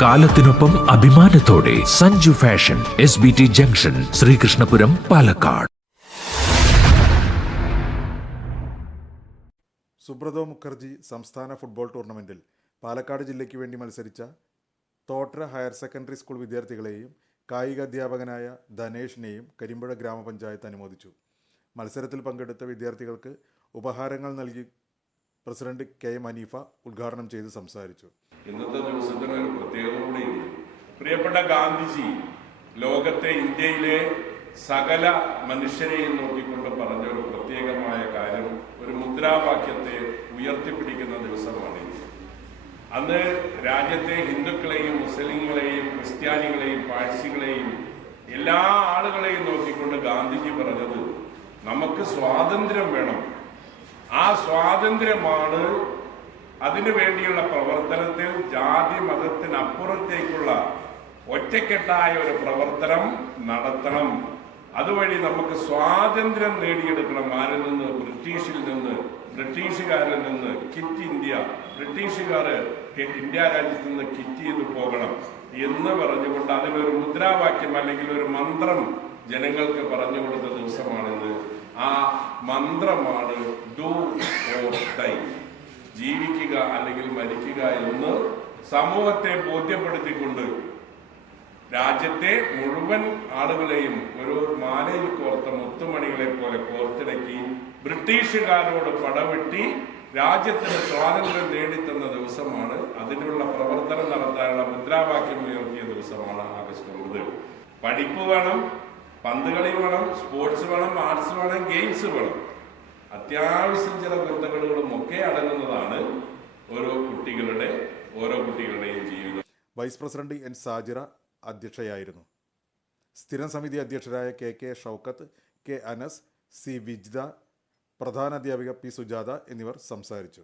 കാലത്തിനൊപ്പം അഭിമാനത്തോടെ Sanju fashion S B T junction Sreekrishnapuram Palakkad. Subroto Mukherjee സംസ്ഥാന football ടൂർണമെന്റിൽ പാലക്കാട് ജില്ലയ്ക്ക് വേണ്ടി മത്സരിച്ച തോട്ടര ഹയർ സെക്കൻഡറി സ്കൂൾ വിദ്യാർത്ഥികളെയും കായിക അധ്യാപകനായ ധനേഷിനെയും കരിമ്പുഴ ഗ്രാമപഞ്ചായത്ത് അനുമോദിച്ചു. മത്സരത്തിൽ പങ്കെടുത്ത വിദ്യാർത്ഥികൾക്ക് ഉപഹാരങ്ങൾ നൽകി പ്രസിഡന്റ് കെ എം ഹനീഫ ഉദ്ഘാടനം ചെയ്ത് സംസാരിച്ചു. ഇന്നത്തെ ദിവസത്തിന് ഒരു പ്രത്യേകത കൂടിയുണ്ട്. പ്രിയപ്പെട്ട ഗാന്ധിജി ലോകത്തെ ഇന്ത്യയിലെ സകല മനുഷ്യരെയും നോക്കിക്കൊണ്ട് പറഞ്ഞ ഒരു പ്രത്യേകമായ കാര്യം ഒരു മുദ്രാവാക്യത്തെ ഉയർത്തിപ്പിടിക്കുന്ന ദിവസമാണ് അന്ന് രാജ്യത്തെ ഹിന്ദുക്കളെയും മുസ്ലിങ്ങളെയും ക്രിസ്ത്യാനികളെയും പാഴ്സികളെയും എല്ലാ ആളുകളെയും നോക്കിക്കൊണ്ട് ഗാന്ധിജി പറഞ്ഞത് നമുക്ക് സ്വാതന്ത്ര്യം വേണം. ആ സ്വാതന്ത്ര്യമാണ് അതിനുവേണ്ടിയുള്ള പ്രവർത്തനത്തിൽ ജാതി മതത്തിനപ്പുറത്തേക്കുള്ള ഒറ്റക്കെട്ടായ ഒരു പ്രവർത്തനം നടത്തണം. അതുവഴി നമുക്ക് സ്വാതന്ത്ര്യം നേടിയെടുക്കണം. ആരിൽ നിന്ന്? ബ്രിട്ടീഷിൽ നിന്ന്. ബ്രിട്ടീഷുകാരിൽ നിന്ന് കിറ്റ് ഇന്ത്യ. ബ്രിട്ടീഷുകാർ ഇന്ത്യ രാജ്യത്ത് നിന്ന് കിറ്റ് ചെയ്ത് പോകണം എന്ന് പറഞ്ഞുകൊണ്ട് അതിനൊരു മുദ്രാവാക്യം അല്ലെങ്കിൽ ഒരു മന്ത്രം ജനങ്ങൾക്ക് പറഞ്ഞു കൊടുത്ത ദിവസമാണിന്ന് ആ മന്ത്രമാണ് ജീവിക്കുക അല്ലെങ്കിൽ മരിക്കുക എന്ന് സമൂഹത്തെ ബോധ്യപ്പെടുത്തിക്കൊണ്ട് രാജ്യത്തെ മുഴുവൻ ആളുകളെയും ഒരു മാലയിൽ കോർത്ത മുത്തുമണികളെ പോലെ കോർത്തിണക്കി ബ്രിട്ടീഷുകാരോട് പടവെട്ടി രാജ്യത്തിന് സ്വാതന്ത്ര്യം നേടിത്തന്ന ദിവസമാണ്. അതിനുള്ള പ്രവർത്തനം നടത്താനുള്ള മുദ്രാവാക്യം ഉയർത്തിയ ദിവസമാണ് ആഗസ്റ്റ് ഒമ്പത്. പഠിപ്പ് വേണം പന്ത് കളി വേണം സ്പോർട്സ് വേണം വേണം ഗെയിംസ് വേണം അത്യാവശ്യം ചില ബന്ധങ്ങളും ഒക്കെ അടങ്ങുന്നതാണ് ഓരോ കുട്ടികളുടെ ഓരോ കുട്ടികളുടെയും ജീവിതം. വൈസ് പ്രസിഡന്റ് എൻ സാജിറ അധ്യക്ഷയായിരുന്നു. സ്ഥിരം സമിതി അധ്യക്ഷരായ K K Shoukath K Anas C Vijda പ്രധാനാധ്യാപിക P Sujatha എന്നിവർ സംസാരിച്ചു.